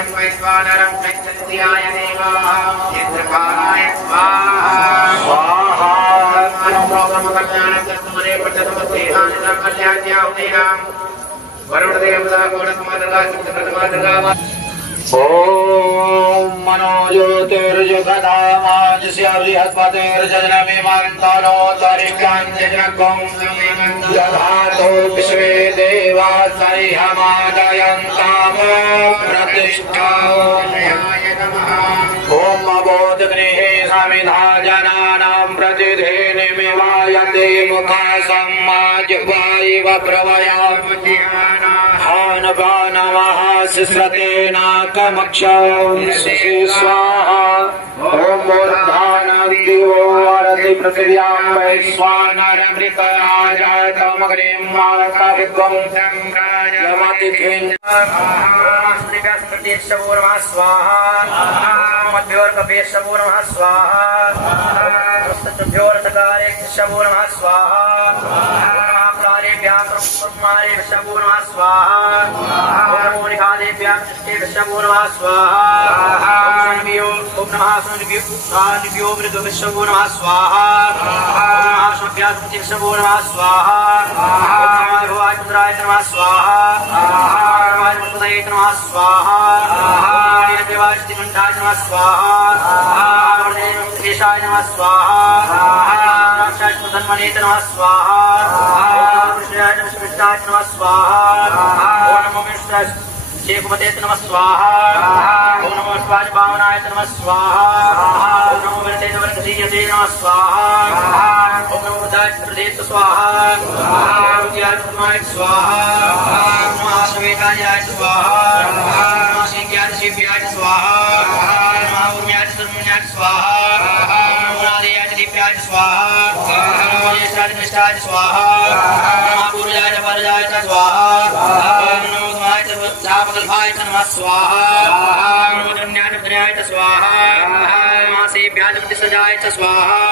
स्वयं वैश्वानरं प्रत्यक्षाय देवाः इंद्रकालाय स्वाहा स्वाहा अनुप्रोग्रामकल्याणस्तमने पठतमस्तेहानिदं कल्याण्याहुतीनां वरुण देवता कोणसमादगा चित्रप्रतिमादगा ओम मनो ज्योतिर्जुगदामाजस्य बृहस्पतिर्जनमिमन्तो तरिष्काञ्जनकं दधातो विश्वे देवा सरिहमादयन्ताम प्रतिष्ठाय नमः। ओम अबोधगृहे समिधाजनानां प्रतिधेनिमिवायते मुखा सम्माजवायव प्रवयामध्यानानवानमः सुस्रतेनाकमक्षौ स्वाहा। ओम ऊर्ध्वानदिवो वरति पृथिव्यां वैश्वानरमृतयाजातमग्निं मानसविद्वं संराजमतिथिं स्वाहा स्वाहा मध्योर्कपेशपूर्वः स्वाहा चतुर्भ्योर्तकारेभ्यः स्वाहा स्वाहा स्वाहा स्वाहा शेखुमते नमः स्वाहा। ओम नमो स्वाजभावनाय नमः स्वाहा। ओम नमो वरदे वरदसीयते नमः स्वाहा। ओम नमो वरदाय प्रदेश स्वाहा। ओम ज्ञानमाय स्वाहा। ओम महासवेकाय स्वाहा। ओम शिज्ञान शिव्याय स्वाहा। ओम उर्म्याय सर्वज्ञाय स्वाहा। ओम आदियाय दीप्याय स्वाहा। ओम ज्येष्ठाय निष्ठाय स्वाहा। ओम पूर्वजाय परजाय स्वाहा। ओम नमो चापकल्पाय नमः स्वाहा। नमो धन्याय स्वाहा। नमः सेव्याय सजाय स्वाहा।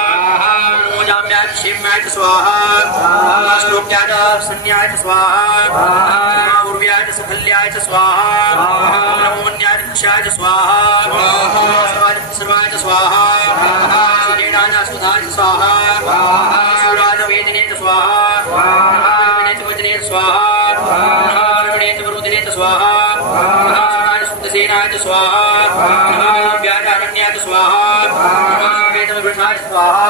नमो जाम्याय शिम्याय स्वाहा। नमः श्लोक्याय संन्याय स्वाहा। नमः उर्व्याय सफल्याय स्वाहा। नमो अन्याय क्षाय स्वाहा। नमो सर्वाय स्वाहा। सुजेनाय सुधाय स्वाहा। सुराज वेदिने स्वाहा। वेदिने स्वाहा। स्वाहा सुदसेनाय स्वाहा व्याजारण्याय स्वाहा वेदवृषाय स्वाहा